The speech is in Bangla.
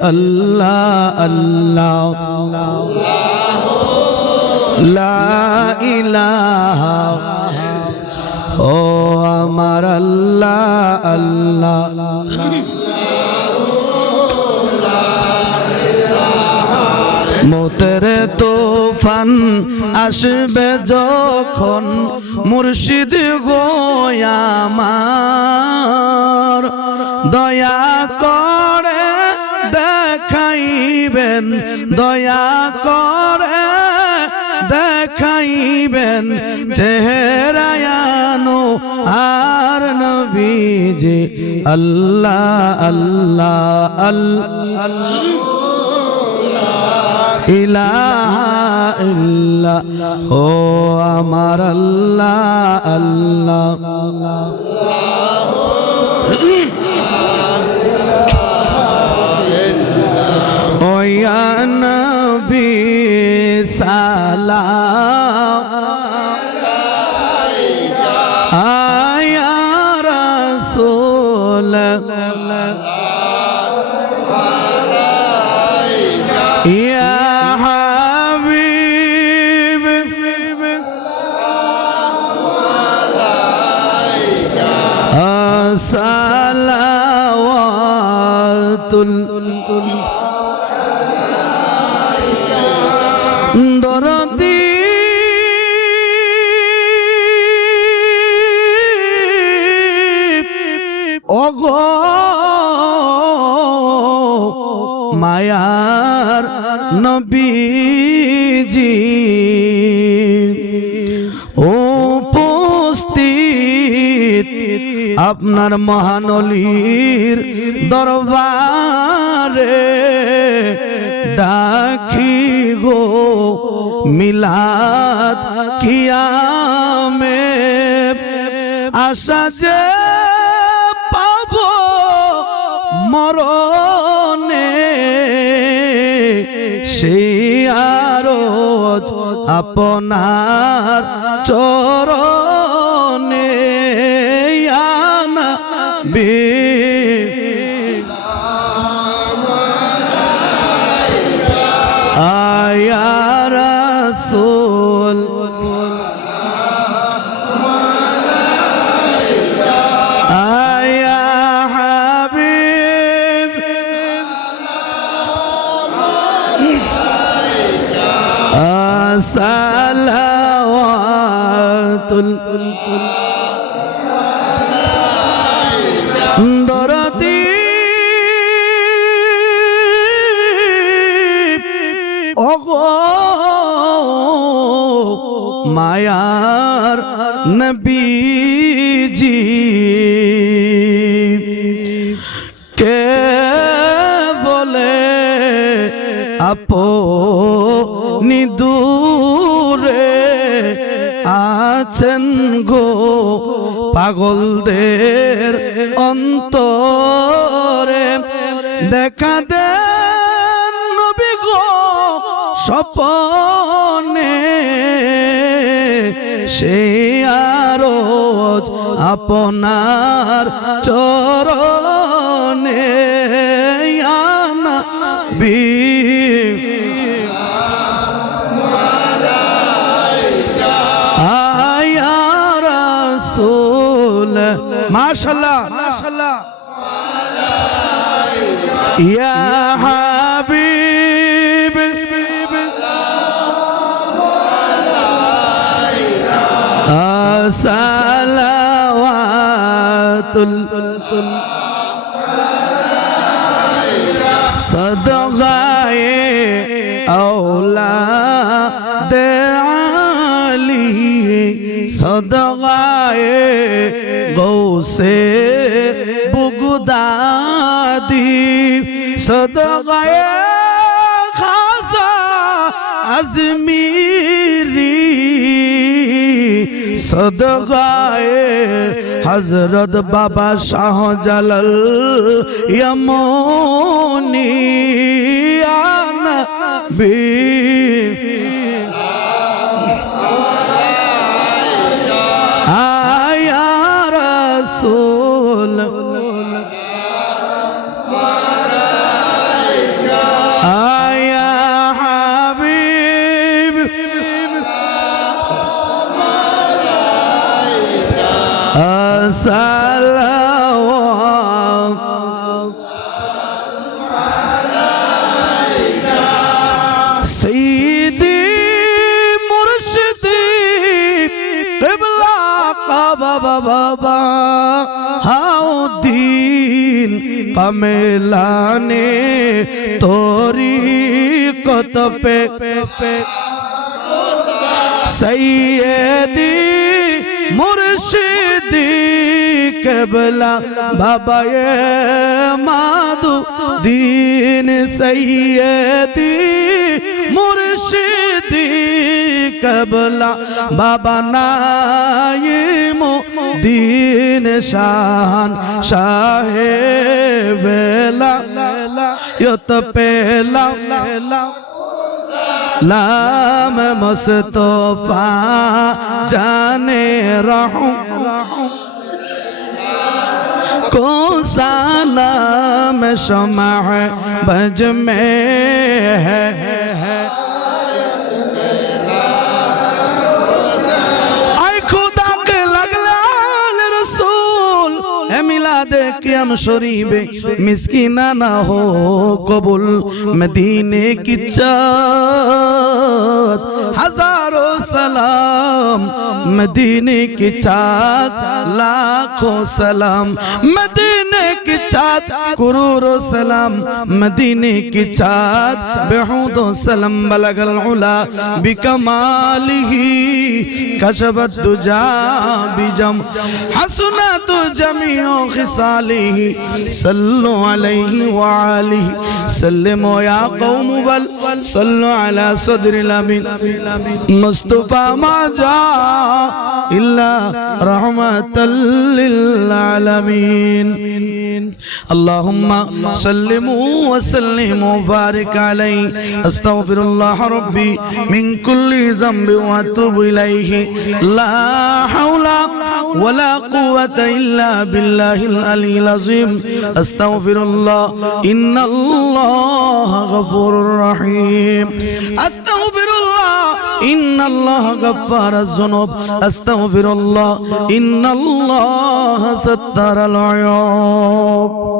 আল্লাহ আল্লাহ। লা ইলাহা। ও আমার আল্লাহ আল্লাহ। মোতের তোফান আসবে যখন মুর্শিদ গোয়ামার দয়া দেখাইবেন দয়া করে দেখাইবেন চেহারায়ানো আর নবীজি। আল্লাহ আল্লাহ আল্লাহ। ইলাহা ইল্লা ও আমার আল্লাহ আল্লাহ। يا حبيب صلوات درتي أغار মায়ার নবীজি। ও উপস্থিত আপনার মহানলীর দরবারে ডাকি গো মিলাদ কিয়ামে আশা যে পাব মরণে আপনার চরণে আনা বি দরদি ওগো মায়ার নবীজি। কে বলে আপো আছেন গো পাগলদের অন্তরে। দেখা দেন নবী স্বপনে। সে আরও আপনার চরণে আনা বি রাসূল মাশাআল্লাহ মাশাআল্লাহ। ইয়া হাবিব। সালাওয়াতুল সদগায়ে আওলা দে আলী সদগায়ে গৌসে বুগদাদি সদগায়ে খাসা আজমিরি সদগায়ে হজরত বাবা শাহ জালাল ইয়মনি বি وسلام سيدي مرشدي قبلا قبا بابا هاو دين قملانے توری قطب پہ سیدی مرشد কেবলা বাবায় মাধু দিন সৈয়দি মুর্শিদি কেবলা বাবা নাইমো দিন শান শাহে বেলা ইয়ত পেলা লাম মস্তফা জানে রাহু রাহু کو سالام شمع بج میں ہے۔ ہم شریب مسکینہ نہ ہو، قبول، مدینے کی چاہت۔ ہزاروں سلام কবুল মদিনে কি চাঁদ? হাজারো সালাম। মদিনে کی چاچ قرور و سلام مدینے کی چاچ بحود و سلام بلغ العلا بکمالی کشبت دجا بجم حسنات جمیع خصالی صلو علیہ وعالی سلمو یا قوم بل صلو علی صدر الامین مصطفیٰ ما جا اللہ رحمت للعالمین اللهم سلموا وسلموا وبارك علي استغفر الله ربي من كل ذنب واتوب اليه لا حول ولا قوة إلا بالله العلي العظيم أستغفر الله إن الله غفور رحيم أستغفر ইন্নাল্লাহ গফফার যুনুব আস্তাগফিরুল্লাহ ইন্নাল্লাহ সাত্তারাল আয়ুব